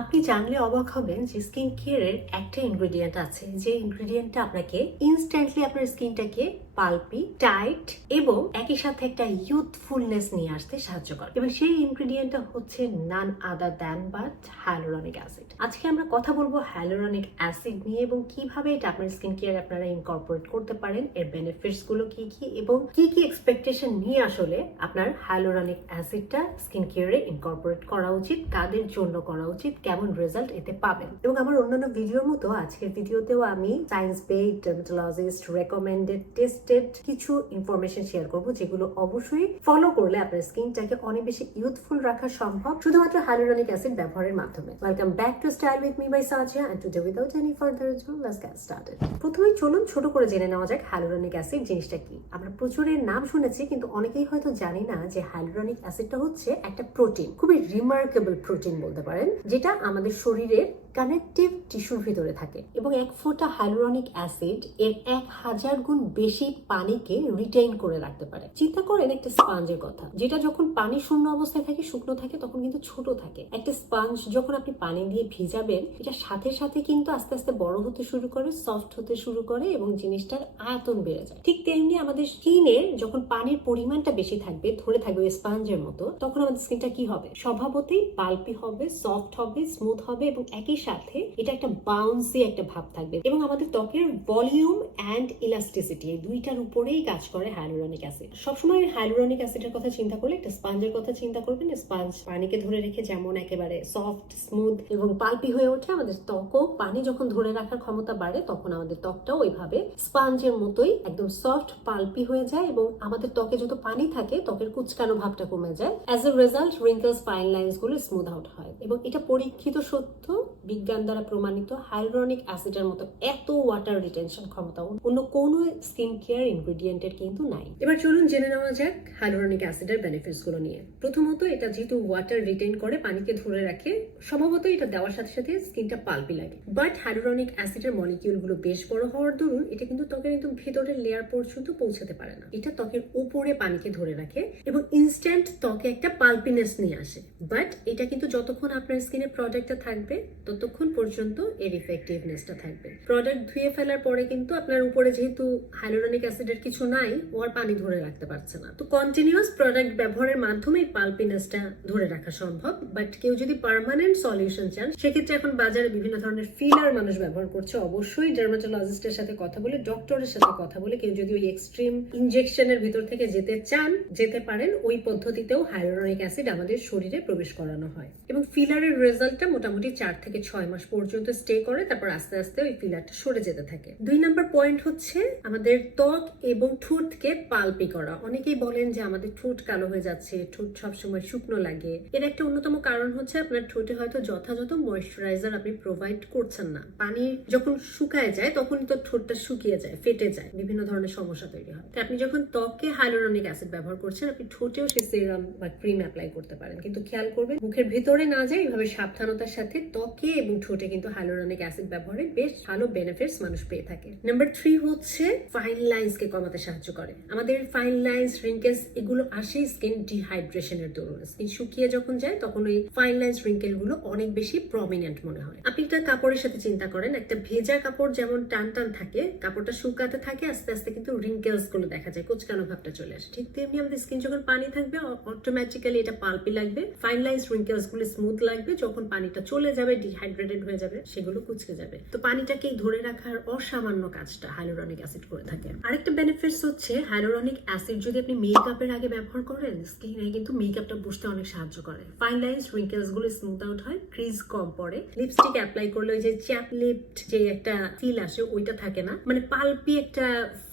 আপনি জানলে অবাক হবেন যে স্কিন কেয়ারের একটা ইনগ্রেডিয়েন্ট আছে যে ইনগ্রেডিয়েন্টটা আপনাকে ইনস্ট্যান্টলি আপনার স্কিনটাকে পাল্পি, টাইট এবং একই সাথে একটা ইউথফুলনেস নিয়ে আসতে সাহায্য করে এবং সেই ইনগ্রেডিয়েন্টটা হচ্ছে নান other than but hyaluronic acid. আজকে আমরা কথা বলবো হ্যালুরনিক অ্যাসিড নিয়ে এবং কিভাবে এটা আপনার স্কিন কেয়ার আপনারা ইনকর্পোরেট করতে পারেন, এর বেনিফিটস গুলো কি কি এবং কি কি এক্সপেকটেশন নিয়ে আসলে আপনার হ্যালুরনিক অ্যাসিডটা স্কিন কেয়ারে ইনকর্পোরেট করা উচিত, কাদের জন্য করা উচিত, কেমন রেজাল্ট এতে পাবেন। এবং আমার অন্যান্য ভিডিওর মতো আজকের ভিডিওতেও আমি science based dermatologist recommended tested কিছু ইনফরমেশন শেয়ার করব যেগুলো অবশ্যই ফলো করলে আপনার স্কিনটাকে অনেক বেশি ইউথফুল রাখা সম্ভব শুধুমাত্র হ্যালুরনিক অ্যাসিড ব্যবহারের মাধ্যমে। Welcome back to style with me by Sajia and today without any further adieu let's get started. প্রথমেই চলুন ছোট করে জেনে নেওয়া যাক হ্যালুরনিক অ্যাসিড জিনিসটা কি। আমরা প্রচুরের নাম শুনেছি কিন্তু অনেকেই হয়তো জানি না যে হ্যালুরনিক অ্যাসিডটা হচ্ছে একটা প্রোটিন, খুবই রিমার্কেবল প্রোটিন বলতে পারেন, যেটা আমাদের শরীরের কানেকটিভ টিস্যুর ভিতরে থাকে এবং এক ফোঁটা হ্যালুরনিক অ্যাসিড এর 1000 গুণ বেশি পানিকে রিটেইন করে রাখতে পারে। চিন্তা করেন একটা স্পঞ্জের কথা, যেটা যখন পানি শূন্য অবস্থায় থাকে, শুকনো থাকে, তখন কিন্তু ছোট থাকে। একটা স্পঞ্জ যখন আপনি পানি দিয়ে ভিজাবেন, এটা সাথে সাথে কিন্তু আস্তে আস্তে বড় হতে শুরু করে, সফট হতে শুরু করে এবং জিনিসটার আয়তন বেড়ে যায়। ঠিক তেমনি আমাদের স্কিনের যখন পানির পরিমাণটা বেশি থাকবে, ধরে থাকবে ওই স্পঞ্জের মতো, তখন আমাদের স্কিনটা কি হবে? স্বভাবতই পাল্পি হবে, সফট হবে, স্মুথ হবে এবং একই সাথে এটা একটা বাউন্সি একটা ভাব থাকবে এবং আমাদের ত্বকের ভলিউম অ্যান্ড ইলাস্টিসিটি এই দুইটার উপরেই কাজ করে হ্যালুরনিক অ্যাসিড। সবসময় হ্যালুরনিক অ্যাসিডের কথা চিন্তা করলে একটা স্পঞ্জের কথা চিন্তা করবেন। স্পঞ্জ পানিকে ধরে রেখে যেমন একেবারে সফট, স্মুথ এবং পাল্পি হয়ে ওঠে, আমাদের ত্বকও পানি যখন ধরে রাখার ক্ষমতা বাড়ে তখন আমাদের ত্বকটাও ওইভাবে স্পঞ্জের মতোই একদম সফট, পাল্পি হয়ে যায় এবং আমাদের ত্বকে যত পানি থাকে ত্বকের কুচকানো ভাবটা কমে যায়। As a result wrinkles, fine lines গুলো স্মুথ আউট হয় এবং এটা পরীক্ষিত সত্য, বিজ্ঞান দ্বারা প্রমাণিত। হ্যালুরনিক অ্যাসিডের মতো এত ওয়াটার রিটেনশন ক্ষমতা অন্য কোনো স্কিন কেয়ার ইনগ্রেডিয়েন্টের কিন্তু নাই। এবার চলুন জেনে নেওয়া যাক হ্যালুরনিক অ্যাসিডের বেনিফিটস গুলো নিয়ে। প্রথমত, এটা যেহেতু ওয়াটার রিটেইন করে, পানিকে ধরে রাখে, স্বভাবত এটা দেওয়ার সাথে সাথে স্কিনটা পাল্পি লাগে। বাট হ্যালুরনিক অ্যাসিডের মলিকিউল গুলো বেশ বড় হওয়ার দরুন এটা কিন্তু ত্বকের একদম ভেতরের লেয়ার পর্যন্ত পৌঁছাতে পারে না। এটা ত্বকের উপরে পানিকে ধরে রাখে এবং ইনস্ট্যান্ট ত্বকে একটা পাল্পিনেস নিয়ে আসে। বাট এটা কিন্তু যতক্ষণ আপনার স্কিনে প্রোডাক্টটা থাকবে ততক্ষণ পর্যন্ত এর ইফেক্টিভনেসটা থাকবে। প্রোডাক্ট ধুয়ে ফেলার পরে কিন্তু আপনার উপরে যেহেতু হ্যালুরনিক অ্যাসিডের কিছু নাই, ও আর পানি ধরে রাখতে পারছে না। তো কন্টিনিউয়াস প্রোডাক্ট ব্যবহারের মাধ্যমে পাল্পিনেসটা ধরে রাখা সম্ভব। বাট কেউ যদি পার্মানেন্ট সলিউশন চান, সেক্ষেত্রে এখন বাজারে বিভিন্ন ধরনের ফিলার মানুষ ব্যবহার করছে। অবশ্যই ডার্মাটোলজিস্টের সাথে কথা বলে, ডক্টরের সাথে কথা বলে, কেউ যদি ওই এক্সট্রিম ইনজেকশনের ভিতর থেকে যেতে চান, যেতে পারেন। ওই পদ্ধতিতেও হ্যালুরনিক অ্যাসিড আমাদের শরীরে প্রবেশ করানো হয় এবং ফিলারের রেজাল্টটা মোটামুটি 4 থেকে 6 মাস পর্যন্ত স্টে করে, তারপর আস্তে আস্তে ওই ফিলারটা সরে যেতে থাকে। 2 নাম্বার পয়েন্ট হচ্ছে আমাদের ত্বক এবং ঠোঁটকে পাল্পি করা। অনেকেই বলেন যে আমাদের ঠোঁট কালো হয়ে যাচ্ছে, ঠোঁট সবসময় শুকনো লাগে। এর একটা অন্যতম কারণ হচ্ছে আপনার ঠোঁটে হয়তো যথাযথ ময়েশ্চারাইজার আপনি প্রোভাইড করছেন না। পানি যখন শুকায় যায় তখন তো ঠোঁটটা শুকিয়ে যায়, ফেটে যায়, বিভিন্ন ধরনের সমস্যা তৈরি হয়। তো আপনি যখন ত্বকে হ্যালুরনিক অ্যাসিড ব্যবহার করছেন, আপনি ঠোঁটেও সেই সিরাম বা ক্রিম অ্যাপ্লাই করতে পারেন, কিন্তু খেয়াল করবেন মুখের ভিতরে না যায়। এইভাবে সাবধানতার সাথে ত্বকে এবং ঠোঁটে কিন্তু হ্যালুরনিক অ্যাসিড ব্যবহারে বেশ ভালো বেনিফিটস মানুষ পেয়ে থাকে। নাম্বার 3 হচ্ছে ফাইন লাইন্স কে কমাতে সাহায্য করে। আমাদের ফাইন লাইন্স, রিঙ্কেলস এগুলো আসে স্কিন ডিহাইড্রেশনের দরুন। স্কিন শুকিয়ে যখন যায় তখন ওই ফাইন লাইন্স, রিঙ্কেল গুলো অনেক বেশি প্রমিনেন্ট মনে হয়। আপনি একটা কাপড়ের সাথে চিন্তা করেন, একটা ভেজা কাপড় যেমন টান টান থাকে, কাপড়টা শুকাতে থাকে, আস্তে আস্তে কিন্তু রিঙ্কেলস গুলো দেখা যায়, কুচকানো ভাবটা চলে আসে। ঠিক তেমনি আমাদের স্কিন যখন পানি থাকবে অটোমেটিক্যালি এটা পাল্পি লাগবে, ফাইন লাইন্স, রিঙ্কেলস গুলো স্মুথ লাগবে। যখন পানিটা চলে যাবে, ডিহাইড্রেটেড হয়ে যাবে, সেগুলো কুচকে যাবে। তো পানিটাকে ধরে রাখার অসামান্য কাজটা হ্যালুরনিক অ্যাসিড করে থাকে। আরেকটা বেনিফিটস হচ্ছে হ্যালুরনিক অ্যাসিড যদি আপনি মেকআপের আগে ব্যবহার করেন, স্কিনে কিন্তু মেকআপটা বসতে অনেক সাহায্য করে। ফাইন লাইন্স, রিঙ্কেলস গুলো স্মুথ আউট হয়, ক্রিজ কম পড়ে। লিপস্টিক অ্যাপ্লাই করলে ওই যে চ্যাপ লিপড যে একটা ফিল আসে ওইটা থাকে না, মানে পাল্পি একটা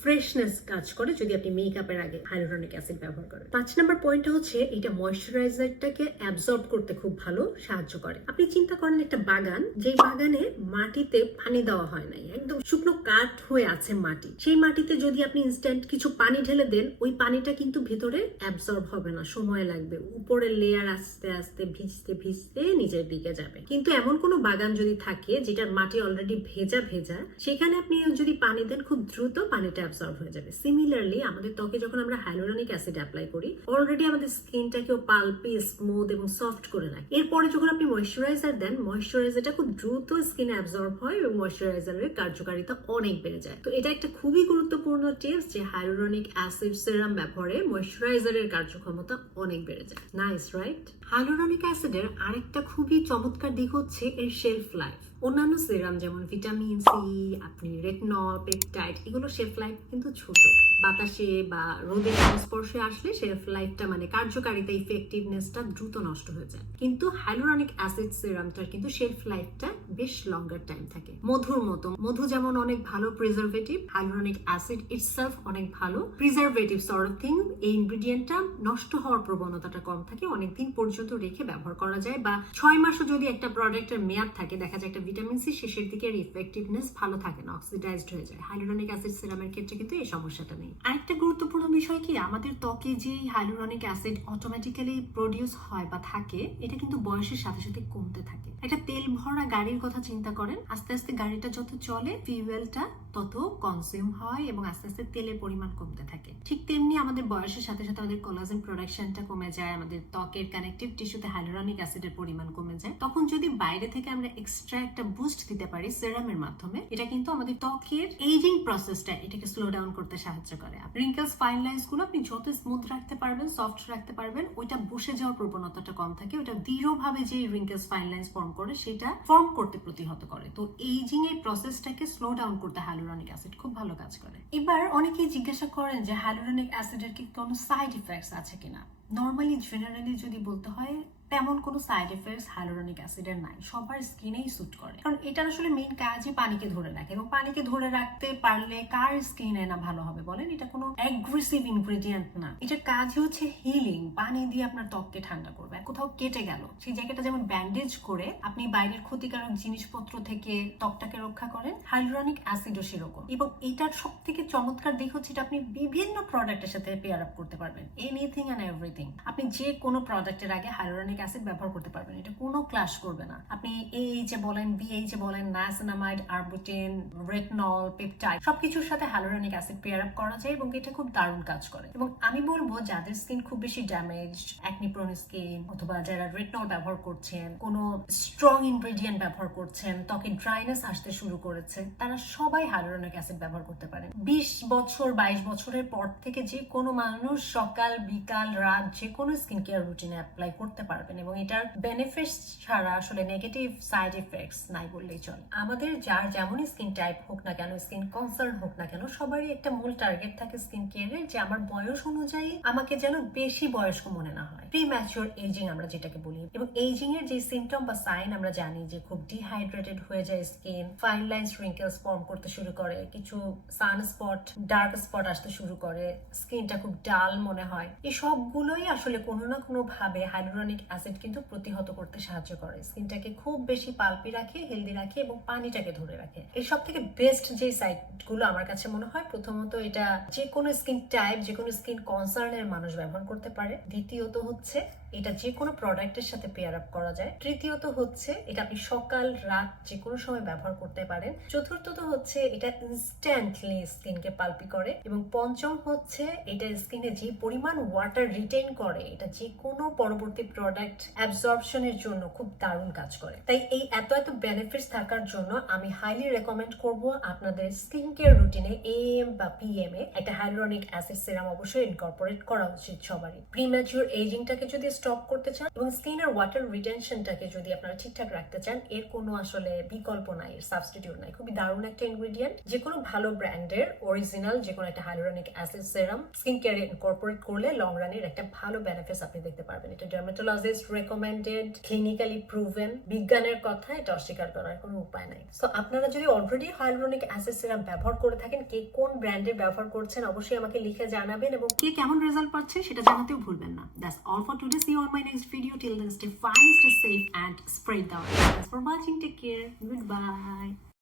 ফ্রেশনেস কাজ করে যদি আপনি মেকআপের আগে হ্যালুরনিক অ্যাসিড ব্যবহার করেন। 5 নাম্বার পয়েন্টটা হচ্ছে এটা ময়েশ্চারাইজারটাকে অ্যাবজর্ব করতে খুব ভালো সাহায্য করে। আপনি চিন্তা করেন একটা বাগান, যে বাগানে মাটিতে পানি দেওয়া হয় নাই, একদম শুকনো কাঠ হয়ে আছে মাটি। সেই মাটিতে যদি আপনি ইনস্ট্যান্ট কিছু পানি ঢেলে দেন, ওই পানিটা কিন্তু ভেতরে অ্যাবজর্ব হবে না, সময় লাগবে। উপরের লেয়ার আস্তে আস্তে ভিজতে ভিজতে নিচের দিকে যাবে। কিন্তু এমন কোনো বাগান যদি থাকে যেটার মাটি অলরেডি ভেজা ভেজা, সেখানে আপনি যদি পানি দেন, খুব দ্রুত পানিটা অ্যাবজর্ব হয়ে যাবে। সিমিলারলি আমাদের ত্বকে যখন আমরা হ্যালুরনিক অ্যাসিড অ্যাপ্লাই করি, অলরেডি আমাদের স্কিনটাকেও পাল্পি, স্মুথ এবং সফট করে রাখে। এরপরে যখন আপনি ময়শ্চারাইজার দেন, ময়শ্চারাইজারটা খুব দ্রুত স্কিনে অ্যাবজর্ব হয় এবং ময়শ্চারাইজারের কার্যকারিতা অনেক বেড়ে যায়। তো এটা একটা খুবই গুরুত্বপূর্ণ টিপস যে হাইলুরনিক অ্যাসিড সিরাম ব্যবহারে ময়শ্চারাইজারের কার্যক্ষমতা অনেক বেড়ে যায়। Nice, right? হাইলুরনিক অ্যাসিডের আরেকটা খুবই চমৎকার দিক হচ্ছে এর শেলফ লাইফ। অন্যান্য সিরাম যেমন ভিটামিন সি, আপনি রেটনল, পেপটাইড, এগুলো শেলফ লাইফ কিন্তু ছোট। বাতাসে বা রোদের সংস্পর্শে আসলে শেলফ লাইফটা মানে কার্যকারিতা, ইফেক্টিভনেসটা দ্রুত নষ্ট হয়ে যায়। কিন্তু হাইলুরনিক অ্যাসিড সিরামটার কিন্তু শেলফ লাইফটা বেশ লঙ্গার টাইম থাকে। মধুর মতো, মধু যেমন অনেক ভালো প্রিজারভেটিভ, হাইলুরনিক অ্যাসিড ইটসেলফ অনেক ভালো প্রিজারভেটিভ সর্ট অফ থিং। এই ইনগ্রিডিয়েন্টটা নষ্ট হওয়ার প্রবণতাটা কম থাকে, অনেকদিন পর্যন্ত রেখে ব্যবহার করা যায়। বা 6 মাসও যদি একটা প্রোডাক্টের মেয়াদ থাকে, দেখা যায় একটা ভিটামিন সি শেষের দিকে ইফেক্টিভনেস ভালো থাকে না, অক্সিডাইজড হয়ে যায়। হাইলুরনিক অ্যাসিড সিরামের ক্ষেত্রে কিন্তু এই সমস্যাটা নেই। আরেকটা গুরুত্বপূর্ণ বিষয় কি, আমাদের ত্বকে যে হাইলুরনিক অ্যাসিড অটোমেটিক্যালি প্রডিউস হয় বা থাকে, এটা কিন্তু বয়সের সাথে সাথে কমতে থাকে। একটা তেল ভরা গাড়ির কথা চিন্তা করেন, আস্তে আস্তে গাড়িটা যত চলে ফিউয়েলটা তত কনজিউম হয় এবং আস্তে আস্তে তেলের পরিমাণ কমতে থাকে। ঠিক তেমনি আমাদের বয়সের সাথে সাথে আমাদের কোলাজেন প্রোডাকশনটা কমে যায়, আমাদের ত্বকের কানেকটিভ টিস্যুতে হাইলুরনিক অ্যাসিডের পরিমাণ কমে যায়। তখন যদি বাইরে থেকে আমরা এক্সট্রা একটা বুস্ট দিতে পারি সিরামের মাধ্যমে, এটা কিন্তু আমাদের ত্বকের এইজিং প্রসেসটা এটাকে স্লো ডাউন করতে সাহায্য করে। রিঙ্কেলস, ফাইন লাইনস গুলো আপনি যত স্মুথ রাখতে পারবেন, সফট রাখতে পারবেন, ওইটা বসে যাওয়ার প্রবণতাটা কম থাকে। ওটা দৃঢ়ভাবে যে রিঙ্কেলস, ফাইন লাইনস ফর্ম করে সেটা ফর্ম করতে প্রতিহত করে। তো এইজিং এই প্রসেসটাকে স্লো ডাউন করতে হাইলুরনিক অ্যাসিড খুব ভালো কাজ করে। এবার অনেকেই জিজ্ঞাসা করেন যে হাইলুরনিক অ্যাসিডের কি কোনো সাইড ইফেক্টস আছে কিনা। নর্মালি জেনারেলি যদি বলতে হয়, তেমন কোনো সাইড এফেক্টস হাইলুরনিক অ্যাসিডের নাই, সবার স্কিনেই স্যুট করে। কারণ এটার আসলে মেইন কাজই পানিকে ধরে রাখে, এবং পানিকে ধরে রাখতে পারলে কার স্কিনে না ভালো হবে বলেন? এটা কোনো অ্যাগ্রেসিভ ইনগ্রেডিয়েন্ট না, এটার কাজই হচ্ছে হিলিং। পানি দিয়ে আপনার ত্বককে ঠান্ডা করবে। কোথাও কেটে গেল, সেই জায়গাটা যেমন ব্যান্ডেজ করে আপনি বাইরের ক্ষতিকারক জিনিসপত্র থেকে ত্বকটাকে রক্ষা করেন, হাইলুরনিক অ্যাসিডও সেরকম। এবং এটার সব থেকে চমৎকার দিক হচ্ছে এটা আপনি বিভিন্ন প্রোডাক্টের সাথে পেয়ার আপ করতে পারবেন, এনিথিং এন্ড এভরিথিং। আপনি যে কোনো প্রোডাক্টের আগে হাইলুরনিক অ্যাসিড ব্যবহার করতে পারবেন, এটা কোনো ক্লাশ করবে না। আপনি এইচে বলেন, বিএইচে বলেন, নায়াসিনামাইড, আরবুটিন, রেটনল, পেপটাইড, সবকিছুর সাথে হাইলুরনিক অ্যাসিড পেয়ার আপ করা যায় এবং এটা খুব দারুণ কাজ করে। এবং আমি বলবো যাদের স্কিন খুব বেশি ড্যামেজ, অ্যাকনি প্রোন স্কিন, অথবা যারা রেটনল ব্যবহার করছেন, কোনো স্ট্রং ইনগ্রেডিয়েন্ট ব্যবহার করছেন, ত্বকে ড্রাইনেস আসতে শুরু করেছে, তারা সবাই হাইলুরনিক অ্যাসিড ব্যবহার করতে পারেন। 20 বছর 22 বছরের পর থেকে যে কোনো মানুষ সকাল, বিকাল, রাত যে কোনো স্কিন কেয়ার রুটিনে অ্যাপ্লাই করতে পারবেন, এবং এটার বেনিফিটস ছাড়া আসলে নেগেটিভ সাইড ইফেক্টস নাই বললেই চলে। আমাদের যার যেমনই স্কিন টাইপ হোক না কেন, স্কিন কনসার্ন হোক না কেন, সবারই একটা মূল টার্গেট থাকে স্কিন কেয়ারের, যে আমার বয়স অনুযায়ী আমাকে যেন বেশি বয়স্ক মনে না হয়, প্রিম্যাচিওর এজিং আমরা যেটাকে বলি। এবং এজিং এর যে সিমটম বা সাইন আমরা জানি যে খুব ডিহাইড্রেটেড হয়ে যায় skin, fine lines, wrinkles form করতে শুরু করে, কিছু সানস্পট, ডার্ক স্পট আসতে শুরু করে, স্কিনটা খুব ডাল মনে হয়, এই সবগুলোই আসলে কোনো না কোনো ভাবে হাইলুরনিক অ্যাসিড কিন্তু প্রতিহত করতে সাহায্য করে। স্কিনটাকে খুব বেশি পাল্পি রাখে, হেলদি রাখে এবং পানিটাকে ধরে রাখে। এর সব থেকে বেস্ট যে সাইড গুলো আমার কাছে মনে হয়, প্রথমত এটা যে কোনো স্কিন টাইপ, যে কোনো স্কিন কনসার্নের মানুষ ব্যবহার করতে পারে। দ্বিতীয়ত হচ্ছে এটা যে কোনো প্রোডাক্টের সাথে পেয়ার আপ করা যায়। তৃতীয়ত হচ্ছে এটা আপনি সকাল, রাত যে কোনো সময় ব্যবহার করতে পারেন। চতুর্থত হচ্ছে এটা ইনস্ট্যান্টলি স্কিনকে পাল্পি করে। এবং পঞ্চম হচ্ছে এটা স্কিনে যে পরিমাণ ওয়াটার রিটেইন করে, এটা যে কোনো পরবর্তী প্রোডাক্ট অ্যাবজর্পশনের জন্য খুব দারুণ কাজ করে। তাই এই এত বেনিফিটস থাকার জন্য আমি হাইলি রেকমেন্ড করব আপনাদের স্কিন কেয়ার রুটিনে AM বা PM এ একটা হাইলুরনিক অ্যাসিড সিরাম অবশ্যই ইনকর্পোরেট করা উচিত সবারই। প্রিম্যাচিওর এজিংটাকে যদি স্টপ করতে চান এবং স্কিনের ওয়াটার রিটেনশনটাকে যদি আপনারা ঠিকঠাক রাখতে চান, এর কোনো আসলে বিকল্প নাই, এর সাবস্টিটিউট নাই। খুবই দারুণ একটা ইনগ্রেডিয়েন্ট। যে কোনো ভালো ব্র্যান্ডের অরিজিনাল যে কোনো একটা হাইলুরনিক অ্যাসিড সিরাম স্কিন কেয়ারে ইনকর্পোরেট করলে লং রানের একটা ভালো বেনিফিটস আপনি দেখতে পারবেন। এটা ডার্মাটোলজিস্ট রেকমেন্ডেড, ক্লিনিক্যালি প্রুভেন, বিজ্ঞানের কথা, এটা অস্বীকার করার কোনো উপায় নাই। সো আপনারা যদি অলরেডি হাইলুরনিক অ্যাসিড সিরাম ব্যবহার করে থাকেন, কে কোন ব্র্যান্ডের ব্যবহার করছেন অবশ্যই আমাকে লিখে জানাবেন, এবং কে কেমন রেজাল্ট পাচ্ছে সেটা জানাতেও ভুলবেন না। That's all for today. See you on my next video. Till then, stay fine, stay safe, and spread the word. Thanks for watching. Take care. Goodbye.